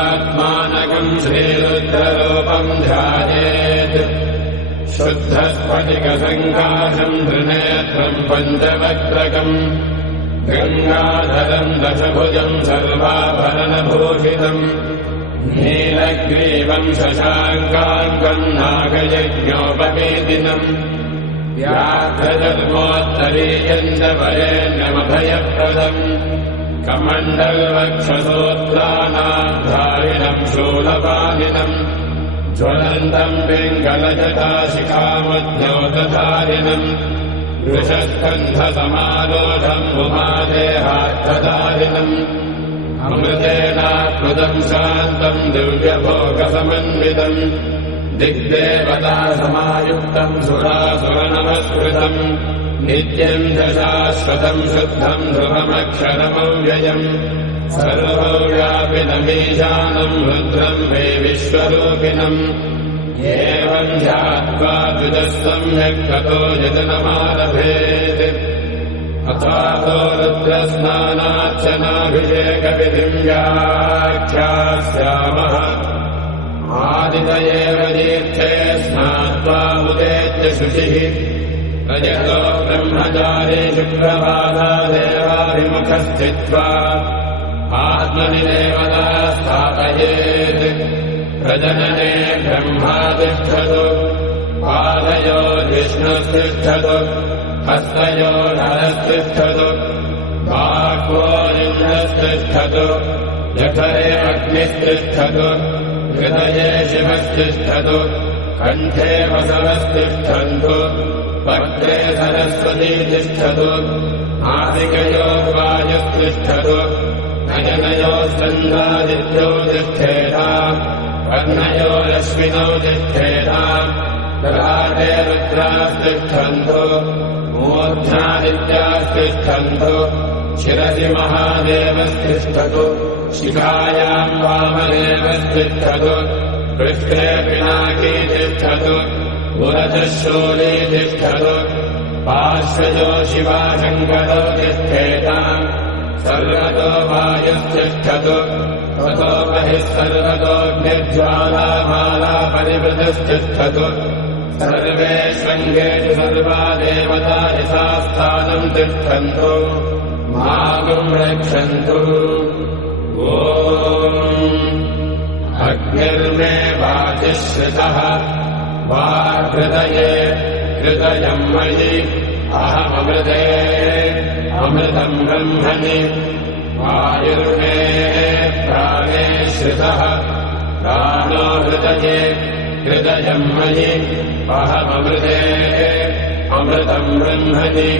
शुद्धात्मानकम् श्रीरुद्ररूपम् ध्यायेत् शुद्धस्फटिकसङ्काशम् त्रिनेत्रम् पञ्चवक्त्रकम् गङ्गाधरम् दशभुजम् सर्वाभरणभूषितम् नीलग्रीवम् शशाङ्काङ्कम् नागयज्ञोपवेदिनम् व्याघ्रजन्मोत्तरीयम् च वरेण्यमभयप्रदम् कमण्डलवक्षसोत्तानाधारिणम् शूलपालिनम् ज्वलन्तम् पिङ्गलजटाशिखामद्योतधारिणम् वृषस्कन्धसमारोढम् उमादेहार्थधारिणम् अमृतेनात्मदम् शान्तम् दिव्यभोगसमन्वितम् दिग्देवतासमायुक्तम् सुरासुरनमस्कृतम् नित्यम् च शाश्वतम् शुद्धम् ध्रुवमक्षरमव्ययम् सर्वव्यापिनमीशानम् रुद्रम् मे विश्वरूपिणम् एवम् ध्यात्वा द्विजः सम्यक् ततो यजनमारभेत् अथातो रुद्रस्नानार्चनाभिषेकविधिम् व्याख्यास्यामः आदितयेव तीर्थे स्नात्वा उदेत्य शुचिः रजतो ब्रह्मचारी शुक्रवादादेवाभिमुखः स्थित्वा आत्मनि देवता स्थापयेत् प्रजनने ब्रह्मा तिष्ठतु पादयोर्विष्णुस्तिष्ठतु हस्तयोर्हरस्तिष्ठतु बाह्वोरिन्द्रस्तिष्ठतु जठरे अग्निस्तिष्ठतु हृदये शिवस्तिष्ठतु कण्ठे वसवस्तिष्ठन्तु वक्त्रे सरस्वती तिष्ठतु नासिकयोः वायुस्तिष्ठतु नयनयोः चन्द्रादित्यो तिष्ठेताम् कर्णयोरश्विनौ तिष्ठेताम् ललाटे रुद्रास्तिष्ठन्तु मूर्ध्नादित्यास्तिष्ठन्तु शिरसि महादेवस्तिष्ठतु शिखायाम् वामदेवस्तिष्ठतु पृष्ठे पिनाकी तिष्ठतु पुरतः शूली तिष्ठतु पार्श्वजो शिवाशङ्करो तिष्ठेताम् सर्वतो वायुस्तिष्ठतु ततो बहिः सर्वतोऽग्निज्वालामाला परिवृतस्तिष्ठतु सर्वेष्वङ्गेषु सर्वा देवता यथास्थानम् तिष्ठन्तु मागुम् रक्षन्तु ॐ अग्निर्मे वाचिश्रितः वाहृदये हृदयम् मयि अहममृते अमृतम् ब्रह्मणि वायुर्मे प्राणे श्रितः प्राणो हृदये हृदयम् मयि अहममृते अमृतम् ब्रह्मणि